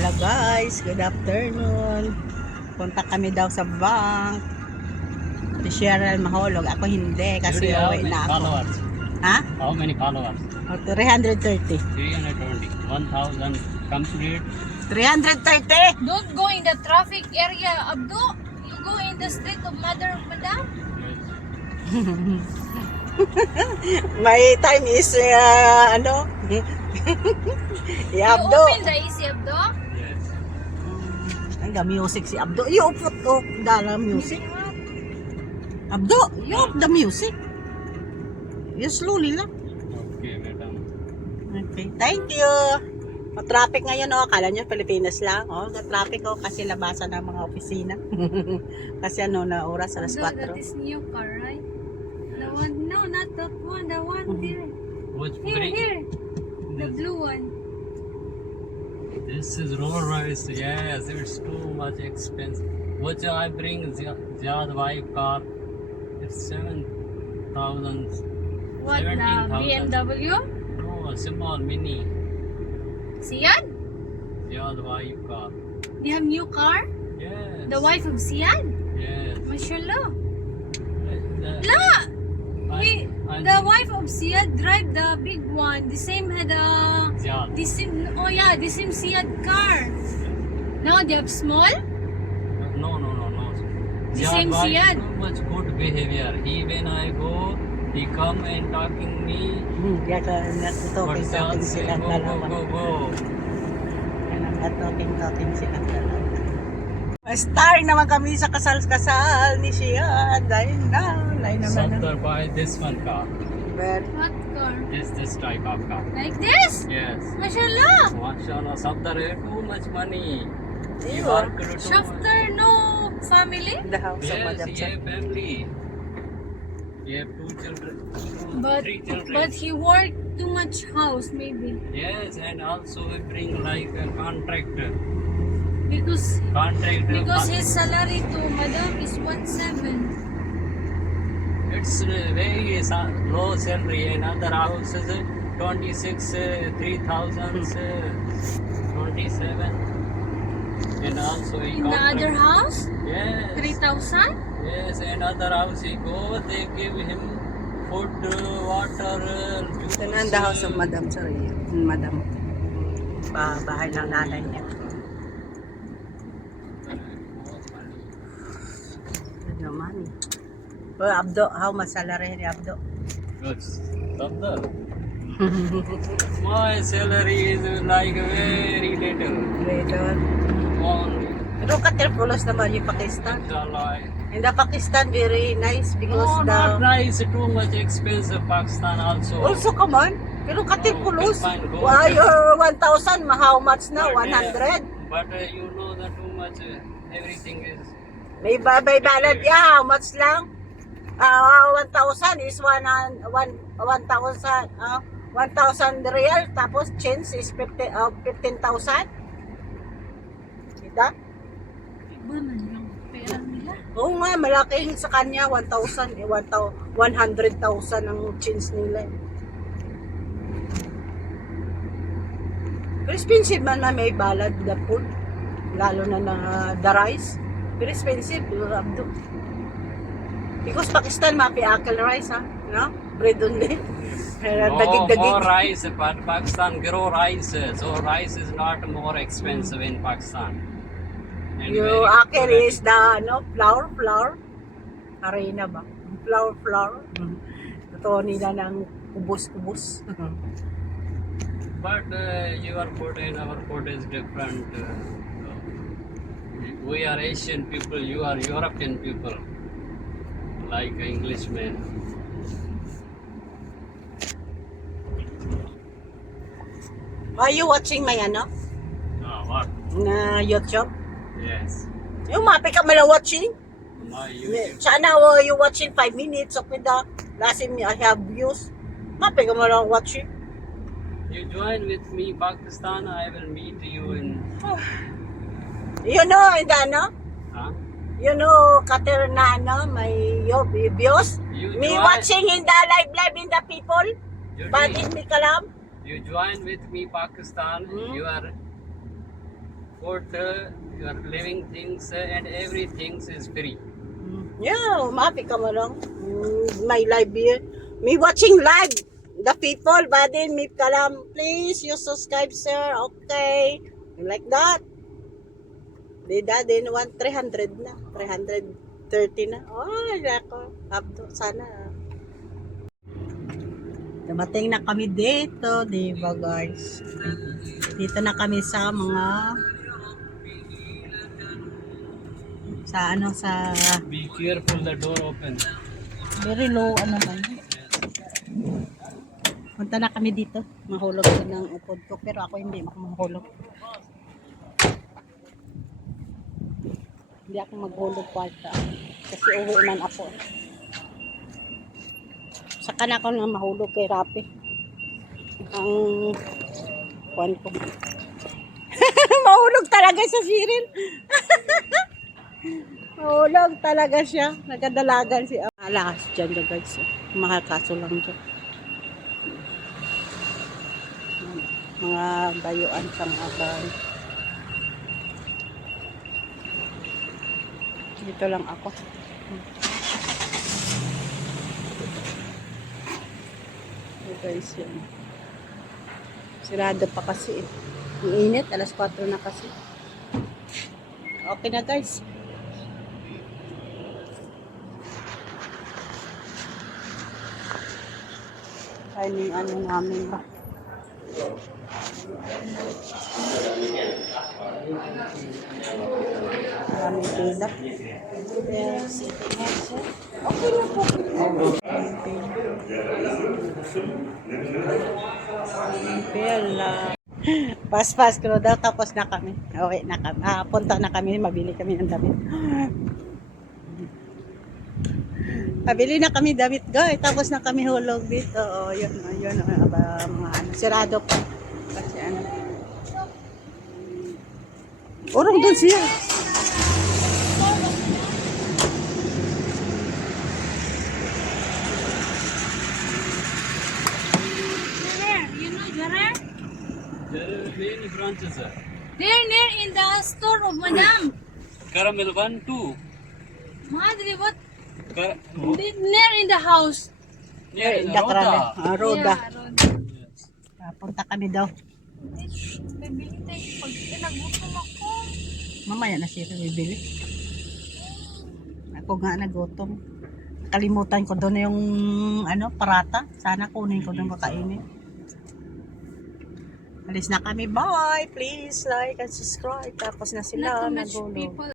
Hello guys, good afternoon. Punta kami daw sa bank. Si Cheryl mahulog, ako hindi kasi uwi na ako. Followers? Ha? How many followers? 330. 320. 1,000 complete. 330? Don't go in the traffic area, Abdo. You go in the street of Mother of Madam. My time is ano? You Abdo. open the AC, Abdo. Yes. Ay, the music si Abdo. You put the music. Abdo, you off the music. You slowly lang. Okay, madam. Okay, thank you. Traffic ngayon, oh. Akala nyo Pilipinas lang. Oh, traffic, oh, kasi labasan ng mga opisina. Kasi ano na oras, alas Abdo, that 4. is new car, right? The one, no, not that one. The one there. Which Here, bring? here. The blue one. This is Rolls Royce. Yes, it's too much expensive. Which I bring Jad wife car. It's 7,000. What, the 17,000. BMW? No, small mini. Siad? Jad wife car. They have new car? Yes. The wife of Siad? Yes. Mashallah. The- La! He, I the think wife of Siad drive the big one. The same had a... Jad. The same, oh yeah, the same Siad car. Now they have small? No. The Jad same wife Siad. too much good behavior. He when I go, he come and talking me. Kaya ka nag-talking Say, silang go, dalawa. go. Kaya nag-talking silang dalawa. Star naman kami sa kasal-kasal ni Sian. Dahil naman. Suffer by this one car. But, What car? This type of car. Like this? Yes. Mashallah. MashaAllah, Suffer too much money. He Ew. work too much. Shafter, no family? the house of Yes, Madam he Chan. have family. He have 2 children. But 3 children. but he work too much house maybe Yes, and also we bring like a contractor. because Contractor. his salary to Madam is 1,700. It's very low salary. In other houses, 26, 3,000, 27. And also he In the other house, Yes. 3,000. Yes, and other house he go, they give him food, water, juice. Ito na ang the house of Madam. Sorry. Madam. Bahay ng nanay niya. Ito naman. Well, Abdo, how much salary ni Abdo? Good. Tabdar. My salary is like very little. Later. Only. Pero katirpulos naman yung Pakistan. Inshallah. In the Pakistan, very nice because No, not the... nice. Too much expensive. Pakistan also. Also, come on. Pero katirpulos. Oh, fine, go. Wow, your 1,000, how much na? But, 100? But you know that too much. Everything is. May balad ya, how much lang? 1,000 is 1,000 real, tapos change is 15,000. Kita? Iba man lang pera nila. Oo nga, malaki sa kanya, 1,000, 100,000 ang change nila. Pero expensive man may balad the food, lalo na the rice. Very expensive, Abdo. Because Pakistan mapi akal rice, ha? No? Bread only. No, Dagig-dagig. more rice, but Pakistan grow rice, so rice is not more expensive in Pakistan. And Yung very akal quality. is the flour. Arena ba? Flour. Totoo nila ng kubos-kubos. But your food and our food is different. We are Asian people, you are European people, like Englishmen. Are you watching my What? na YouTube? Yes. Yung mapi ka mala watching? My YouTube. Sana you watching 5 minutes of the last time I have views. Mapi ka mala watching. You join with me, Pakistan. I will meet you in. You know, ano? Huh? You know, Kater na may views. You Me join- watching in the live in the people. You, But in me kalam. you join with me, Pakistan. Hmm? You are food, your living things, and everything is free. Yeah, maapi ka mo lang. My live here. Me watching live. The people, but then me kalam, please, you subscribe, sir. Okay. Like that. Di din, 300 na. 330 na. Oh, nako. Abdo, sana. Dumating na kami dito, di ba guys? Dito na kami sa mga sa Be careful, the door open. very low man. Punta na kami dito. Mahulog din ng upod ko, pero ako hindi mahulog. Hindi ako maghulog kwarta. Kasi uwi man ako. Saka na ako na mahulog kay Rapi. Ang kwan ko. Mahulog talaga sa Cyril. Mahulog talaga siya. Nagdalagan si Alakas dyan guys. Mahal kaso lang dyan. Mga bayuan sa mga bahay. Dito lang ako. Guys, yan. Sirado pa kasi. Ang init, alas 4 na kasi. Okay na guys. Ayun yung ano namin ba. Maraming pilap. Yes. Okay na po. Pila. Pas-pas ko daw, tapos na kami. Okay na kami. Punta na kami, mabili kami ng damit. Mabili na kami damit, guys. Tapos na kami hulog dito. Oh, yun, mga ano, sirado pa. Kasi ano. Urong doon siya. You know Jarer? There are many branches, sir. They're near in the store of Madam. Caramel 1, 2. Madre, what? Car- Near in the house. Near the Dakrame. Rota. Roda. Yeah, Roda. Yes. Punta kami daw. Bibili tayo pag nagutom ako. Mamaya na siya bibili. Ako nga nagutom. Kalimutan ko doon yung ano, parata. Sana kunin ko doon kakainin. Alis na kami. Bye! Please like and subscribe. Tapos na sila Not too much nagulog. people.